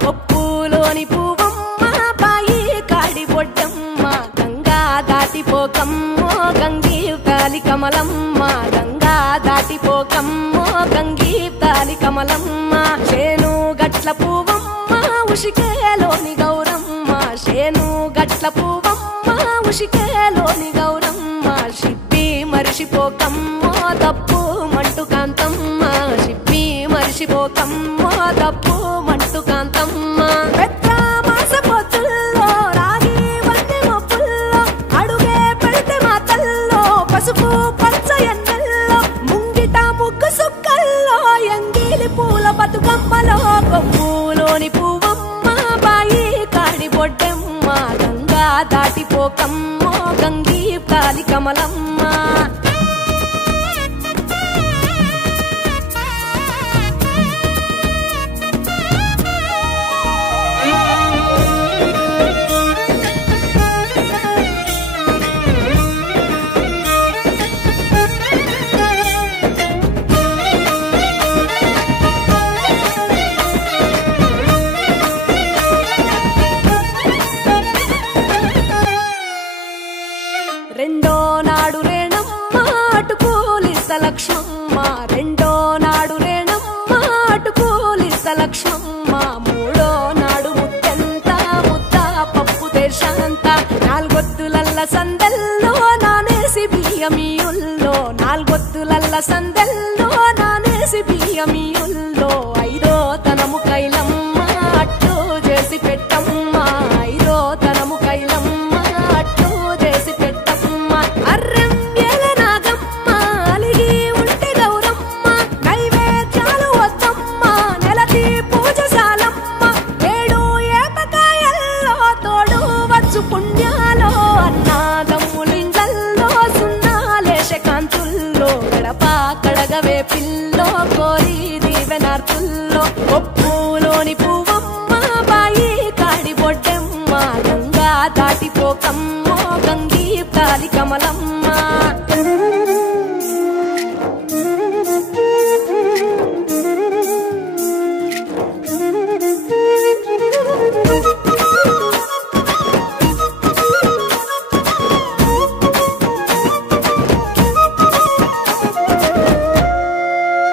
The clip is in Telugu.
కొప్పులోని పువ్వమ్మ బాయి కాడి బొడ్డమ్మ గంగా దాటిపోకమ్మో గంగీతాలి కమలమ్మ గంగా దాటిపోకమ్మో గంగీతాలి కమలమ్మ చేను గట్ల పువ్వమ్మ ఉషికేలోని గౌరమ్మ చేను గట్ల పువ్వమ్మ ఉషికేలోని గౌరమ్మ షిప్పి మరిషిపోకమ్మో తప్పు మంటు కాంతమ్మ షిప్పి మరిషిపోకమ్మో తప్పు మంటు కాంతమ్మ పెద్ద మాస పొత్తుల్లో రాగి వన్నె మొప్పుల్లో అడుగే పెడితే మాతల్లో పసుపు పచ్చ ఎన్నెల్లో ముంగిట ముగ్గు సుక్కల్లో ఎంగిలి పూల బతుకమ్మలో కొప్పులోని పువ్వమ్మ బాయి కాడి బొడ్డమ్మ గంగా దాటిపోకమ్మో గంగీతాలి కమలమ్మ రెండో నాడు రేణమ్మ అటుకూలిస్త లక్ష్మమ్మ రెండో నాడు రేణమ్మ అటుకూలిస్త లక్ష్మమ్మ మూడో నాడు ముత్తెంత ముద్ద పప్పు దేశంత నాలుగొత్తులల్ల సందెల్లో నానేసి బియ్యమియుల్లో నాలుగొత్తులల్ల సందెల్లో నానేసి బియ్యమియుల్లో ఐదో తనము కైలమ్మ అట్టు చేసి పెట్టమ్మ ఐదో తనము కైలమ్మ అట్టు చేసి పెట్టమ్మ అర్రం ఏల నాగమ్మ అలిగి ఉంటే గౌరమ్మ నైవేద్యాలు వద్దమ్మ నెలకి పూజశాలమ్మ ఏడు ఏపకాయల్లో తోడు వచ్చు పుణ్యాలో అన్నాదమ్ములింగల్లో సున్నాలేశ కాంతుల్లో గడప కడగవే పిల్లో కోరి దీవెనార్తుల్లో కొప్పులోని పువ్వమ్మ బాయి కాడి బొడ్డమ్మ గంగా దాటిపోకమ్మో గంగీతాలి కమలమ్మ